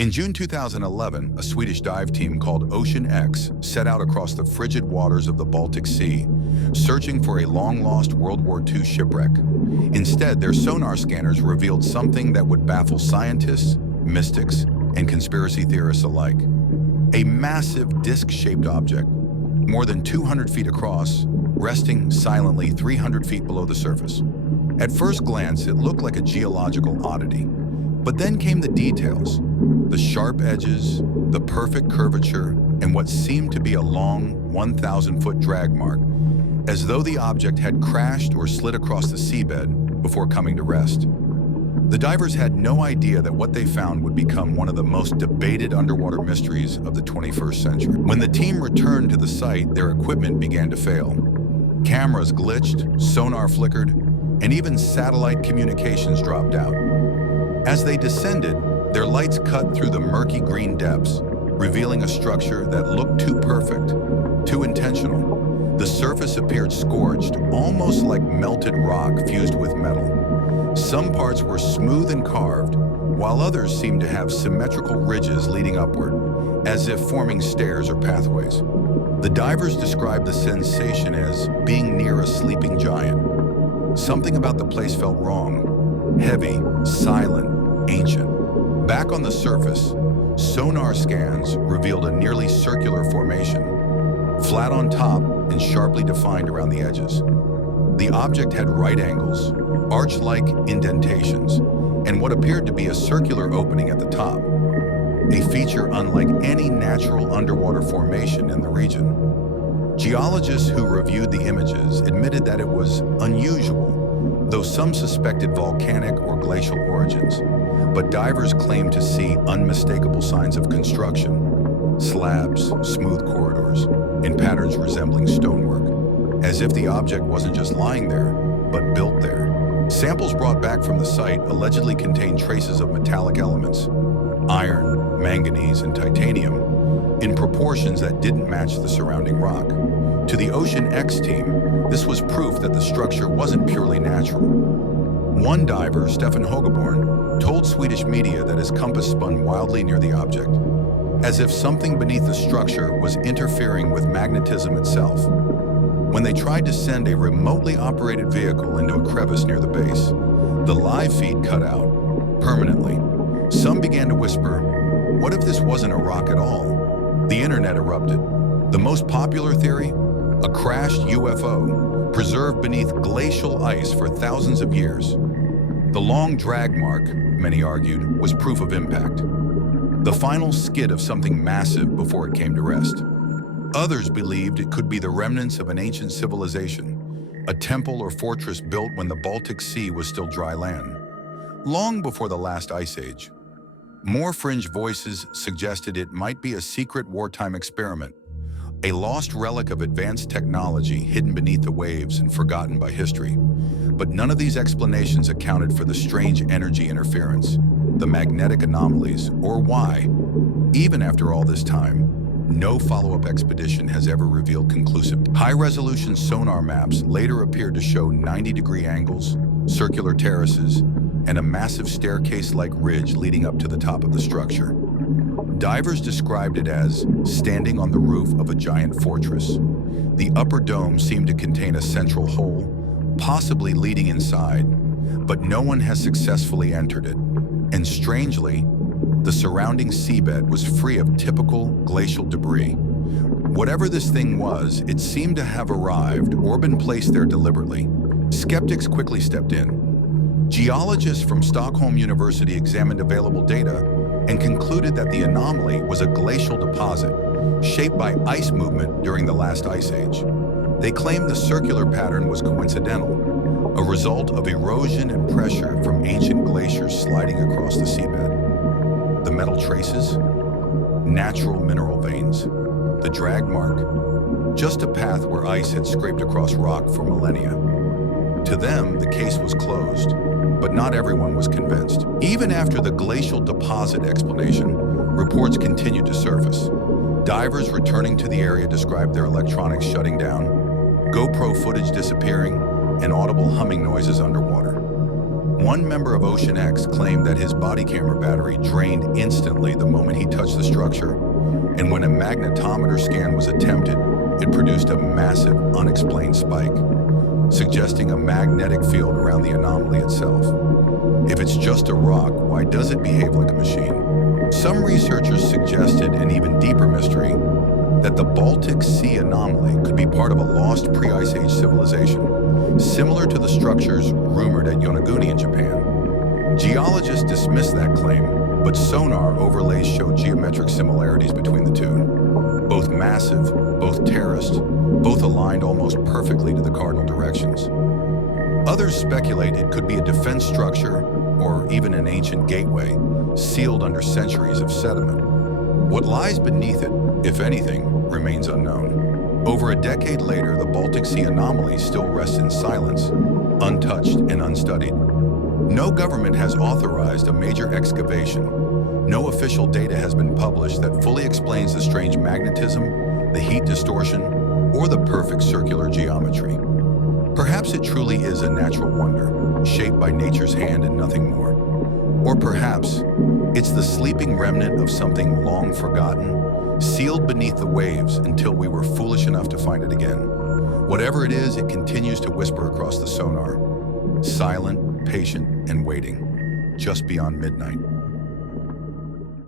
In June 2011, a Swedish dive team called Ocean X set out across the frigid waters of the Baltic Sea, searching for a long-lost World War II shipwreck. Instead, their sonar scanners revealed something that would baffle scientists, mystics, and conspiracy theorists alike. A massive disc-shaped object, more than 200 feet across, resting silently 300 feet below the surface. At first glance, it looked like a geological oddity. But then came the details, the sharp edges, the perfect curvature, and what seemed to be a long 1,000-foot drag mark, as though the object had crashed or slid across the seabed before coming to rest. The divers had no idea that what they found would become one of the most debated underwater mysteries of the 21st century. When the team returned to the site, their equipment began to fail. Cameras glitched, sonar flickered, and even satellite communications dropped out. As they descended, their lights cut through the murky green depths, revealing a structure that looked too perfect, too intentional. The surface appeared scorched, almost like melted rock fused with metal. Some parts were smooth and carved, while others seemed to have symmetrical ridges leading upward, as if forming stairs or pathways. The divers described the sensation as being near a sleeping giant. Something about the place felt wrong. Heavy, silent, ancient. Back on the surface, sonar scans revealed a nearly circular formation, flat on top and sharply defined around the edges. The object had right angles, arch-like indentations, and what appeared to be a circular opening at the top, a feature unlike any natural underwater formation in the region. Geologists who reviewed the images admitted that it was unusual, though some suspected volcanic or glacial origins. But divers claimed to see unmistakable signs of construction, slabs, smooth corridors, and patterns resembling stonework, as if the object wasn't just lying there, but built there. Samples brought back from the site allegedly contained traces of metallic elements, iron, manganese, and titanium, in proportions that didn't match the surrounding rock. To the Ocean X team, this was proof that the structure wasn't purely natural. One diver, Stefan Hogeborn, told Swedish media that his compass spun wildly near the object, as if something beneath the structure was interfering with magnetism itself. When they tried to send a remotely operated vehicle into a crevice near the base, the live feed cut out, permanently. Some began to whisper, "What if this wasn't a rock at all?" The internet erupted. The most popular theory? A crashed UFO, preserved beneath glacial ice for thousands of years. The long drag mark, many argued, was proof of impact, the final skid of something massive before it came to rest. Others believed it could be the remnants of an ancient civilization, a temple or fortress built when the Baltic Sea was still dry land, long before the last ice age. More fringe voices suggested it might be a secret wartime experiment, a lost relic of advanced technology hidden beneath the waves and forgotten by history. But none of these explanations accounted for the strange energy interference, the magnetic anomalies, or why, even after all this time, no follow-up expedition has ever revealed conclusive. High-resolution sonar maps later appeared to show 90-degree angles, circular terraces, and a massive staircase-like ridge leading up to the top of the structure. Divers described it as standing on the roof of a giant fortress. The upper dome seemed to contain a central hole, possibly leading inside, but no one has successfully entered it. And strangely, the surrounding seabed was free of typical glacial debris. Whatever this thing was, it seemed to have arrived or been placed there deliberately. Skeptics quickly stepped in. Geologists from Stockholm University examined available data and concluded that the anomaly was a glacial deposit shaped by ice movement during the last ice age. They claimed the circular pattern was coincidental, a result of erosion and pressure from ancient glaciers sliding across the seabed. The metal traces? Natural mineral veins. The drag mark? Just a path where ice had scraped across rock for millennia. To them, the case was closed, but not everyone was convinced. Even after the glacial deposit explanation, reports continued to surface. Divers returning to the area described their electronics shutting down, GoPro footage disappearing, and audible humming noises underwater. One member of Ocean X claimed that his body camera battery drained instantly the moment he touched the structure, and when a magnetometer scan was attempted, it produced a massive, unexplained spike, suggesting a magnetic field around the anomaly itself. If it's just a rock, why does it behave like a machine? Some researchers suggested an even deeper mystery, that the Baltic Sea Anomaly could be part of a lost pre-Ice Age civilization, similar to the structures rumored at Yonaguni in Japan. Geologists dismiss that claim, but sonar overlays show geometric similarities between the two. Both massive, both terraced, both aligned almost perfectly to the cardinal directions. Others speculate it could be a defense structure or even an ancient gateway, sealed under centuries of sediment. What lies beneath it, if anything, remains unknown. Over a decade later, the Baltic Sea Anomaly still rests in silence, untouched and unstudied. No government has authorized a major excavation. No official data has been published that fully explains the strange magnetism, the heat distortion, or the perfect circular geometry. Perhaps it truly is a natural wonder, shaped by nature's hand and nothing more. Or perhaps it's the sleeping remnant of something long forgotten, sealed beneath the waves until we were foolish enough to find it again. Whatever it is, it continues to whisper across the sonar, silent, patient, and waiting, just beyond midnight.